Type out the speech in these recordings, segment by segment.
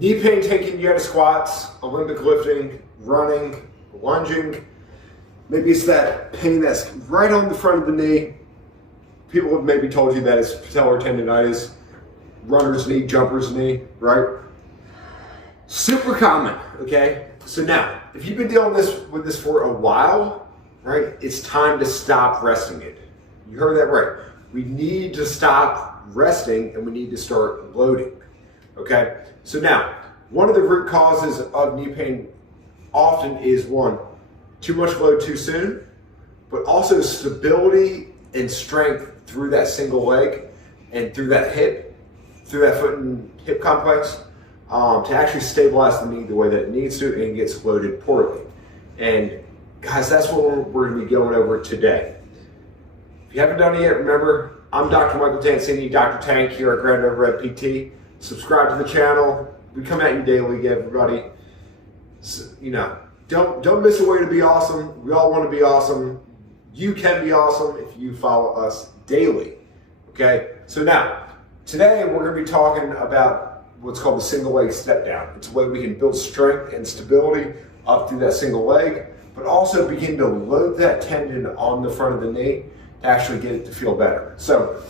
Knee pain taking you out of squats, Olympic lifting, running, lunging. Maybe it's that pain that's right on the front of the knee. People have maybe told you that it's patellar tendonitis, runner's knee, jumper's knee, right? Super common, okay? So now, if you've been dealing with this for a while, right, it's time to stop resting it. You heard that right. We need to stop resting and we need to start loading, okay? So now, one of the root causes of knee pain often is one, too much load too soon, but also stability and strength through that single leg and through that hip, through that foot and hip complex, to actually stabilize the knee the way that it needs to and gets loaded poorly. And guys, that's what we're going to be going over today. If you haven't done it yet, remember, I'm Dr. Michael Tansini, Dr. Tank here at Grand Overhead PT. Subscribe to the channel. We come at you daily, everybody. So, don't miss a way to be awesome. We all want to be awesome. You can be awesome if you follow us daily. Okay? So now, today we're going to be talking about what's called the single leg step down. It's a way we can build strength and stability up through that single leg, but also begin to load that tendon on the front of the knee to actually get it to feel better. So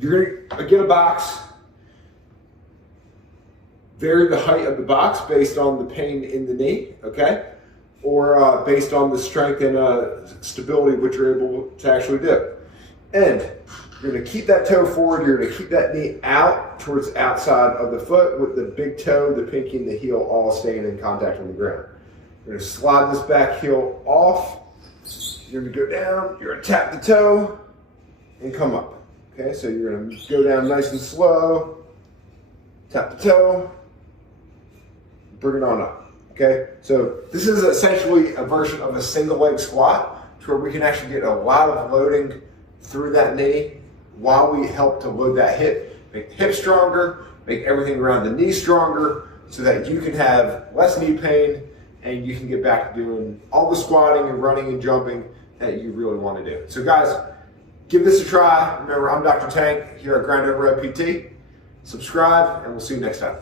you're going to get a box, vary the height of the box based on the pain in the knee, okay? Or based on the strength and stability which you're able to actually do. And you're going to keep that toe forward. You're going to keep that knee out towards the outside of the foot with the big toe, the pinky, and the heel all staying in contact on the ground. You're going to slide this back heel off. You're going to go down. You're going to tap the toe and come up. Okay, so you're going to go down nice and slow. Tap the toe. Bring it on up. Okay, so this is essentially a version of a single leg squat to where we can actually get a lot of loading through that knee while we help to load that hip, make the hip stronger, make everything around the knee stronger so that you can have less knee pain and you can get back to doing all the squatting and running and jumping that you really want to do. So guys, give this a try. Remember, I'm Dr. Tank here at Grand Overhead PT. Subscribe and we'll see you next time.